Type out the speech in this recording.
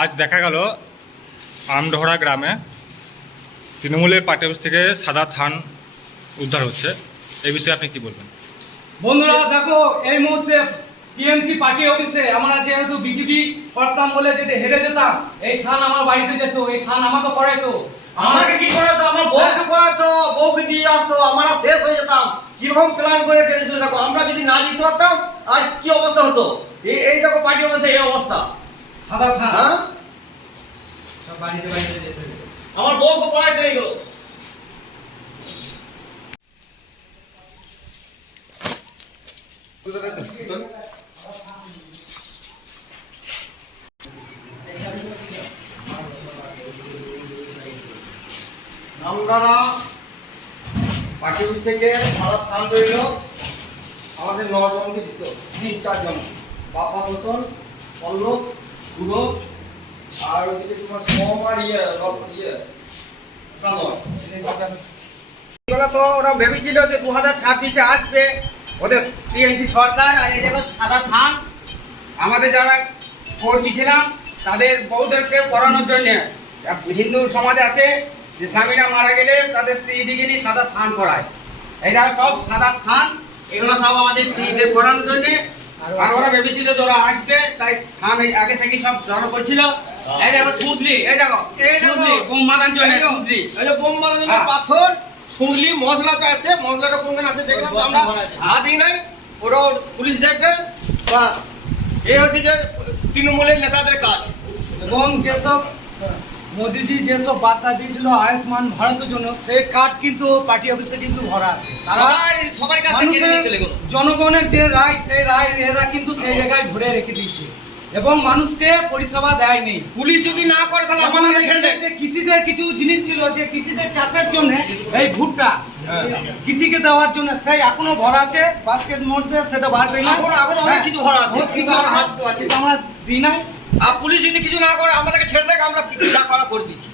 আজ দেখা গেল আমডহরা গ্রামে তৃণমূলের পার্টি অফিস থেকে সাদা থান উদ্ধার হচ্ছে। এই বিষয়ে আপনি কি বলবেন? বন্ধুরা দেখো, এই মুহূর্তে টিএমসি পার্টি অফিসে আমরা যেহেতু বিজেপি করতাম বলে যদি হেরে যেতাম, এই থান আমার বাড়িতে যেত, এই থান আমাকে পড়াইতো। আমাকে কি করাতো? আমার বউকে পড়াতো, বউকে দিয়ে আসতো, আমরা শেষ হয়ে যেতাম। কিরকম প্ল্যান করে করেছিল দেখো, আমরা যদি না জিততে পারতাম আজ কি অবস্থা হতো। এই দেখো পার্টি অফিসে এই অবস্থা। সাদা থান হ্যাঁ, সব বাড়িতে বাড়িতে যেত। আমার বউকে পড়াইতে হয়ে গেল। আমরা পার্টি অফিস থেকে সাদা থান রইল আমাদের 9 জনকে দিত, 3-4 জন, বাপা মতন, পল্লব, গুরু, আর ওদিকে তোমার সোম আর এগুলো তো ওরা ভেবেছিল যে 2026-এ আসবে ওদের টিএমসি সরকার। আর এই দেখো সাদা থান, আমাদের যারা ভোট দিয়েছিলাম তাদের বউদেরকে পড়ানোর জন্য। হিন্দু সমাজ আছে যে স্বামীরা মারা গেলে তাদের স্ত্রীদিকে নিয়ে সাদা থান পড়ায়। এরা সব সাদা থান, এগুলো সব আমাদের স্ত্রীদের পড়ানোর জন্য। আর ওরা ভেবেছিল যে ওরা আসবে, তাই থান এই আগে থেকে সব জড়ো করছিল। এই দেখো সুদলি, এই দেখো সুদলি বোম মারার জন্য সুদলি, এই যে বোম মারার জন্য পাথর, শুনলি মশলাটা আছে, মশলাটা কোনখানে আছে দেখলাম আমরা, আদি নাই, ওরা পুলিশ দেখবে। বা এই হচ্ছে যে তৃণমূলের নেতাদের কাজ। এবং যেসব মোদিজি যেসব বার্তা দিয়েছিল আয়ুষ্মান ভারতের জন্য, সেই কার্ড কিন্তু পার্টি অফিসে কিন্তু ভরা আছে। তারা সবার কাছে কেড়ে নিয়ে চলে গেল। জনগণের যে রায়, সেই রায় এরা কিন্তু সেই জায়গায় ভরে রেখে দিয়েছে এবং মানুষকে পরিষেবা দেয় নেই। পুলিশ যদি না করে তাহলে আমাদের ছেড়ে দেয়। যে কৃষিদের কিছু জিনিস ছিল, যে কৃষিদের চাষের জন্য এই ভুট্টা কৃষিকে দেওয়ার জন্য, সেই এখনো ভরা আছে বাস্কেট মধ্যে, সেটা বার করি না। এখন অনেক কিছু ভরা আছে, বহুত কিছু আমার আছে, হাত তো আছে। কিন্তু আমরা দিই নাই। আর পুলিশ যদি কিছু না করে আমাদেরকে ছেড়ে দেয়, আমরা কিছু যা করা করে দিচ্ছি।